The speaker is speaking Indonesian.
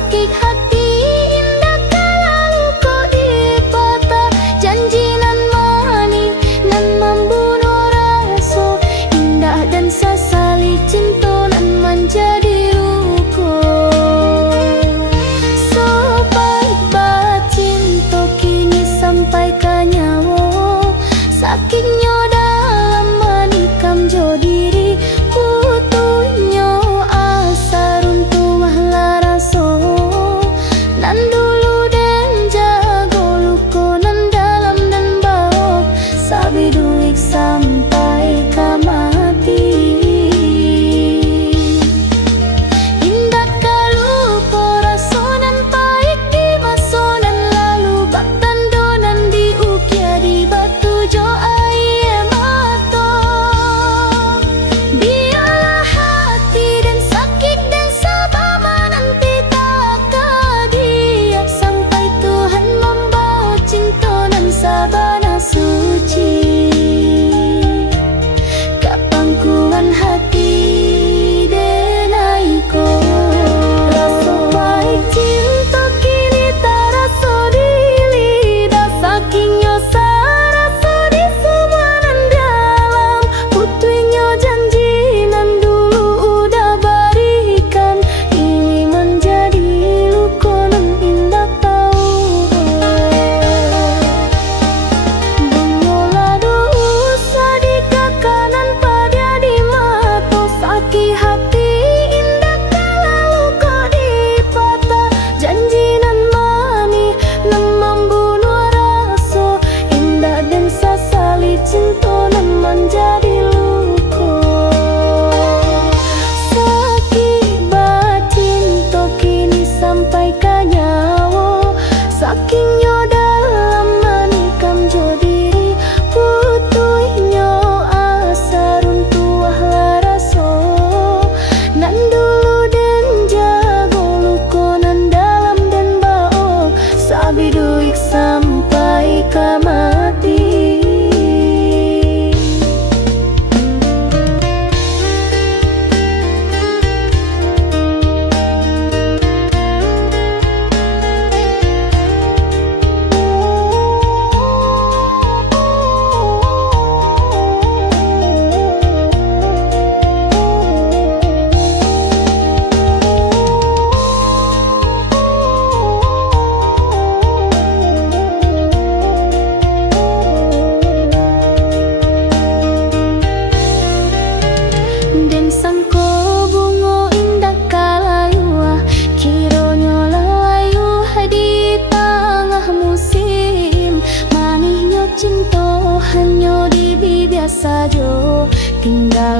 sakit hati indah kalau kau dipatah. Janji nan manis nan membunuh rasa, indah dan sesali cinta nan menjadi luka. So baik cinta kini sampai ke nyawa, sakitnya dalam menikam jo diri. Kutunya asa runtuh rasa nan dulu dan jago luka nan dalam dan bawah, sabi duik sampai ke mati. Indah kalau rasa nan pahit di masa nan lalu, bak tanda nan diukir di batu jo air mata. Biarlah hati dan sakit dan sabar menanti takdir dia, sampai Tuhan membawa cinta nan sabana suci. Kapangkuan hati denaiko, rasa baik cinta kini terasa di lidah, sakingnya sarasa di semua nan dalam. Putuhnya janji nan dulu udah berikan, ini menjadi luka nan indah tahu. Bunyola dosa di kakanan pada di mata, sakit hati indah kalau kau dipatah. Janji nan manis nan membunuh rasa, indah dan sesali cinta nan menjadi luka. Sakit cinta kini sampai ke nyawa, sakingnya dalam menikam jo diri. Putuhnya asa runtuh rasa nan dulu dan jago luka nan dalam dan bawah, sabi duik sampai ke mati. Den sangko bunga indah kalayua, kiranya layu di tengah musim. Manisnya cinta hanya di biasa jo, tinggal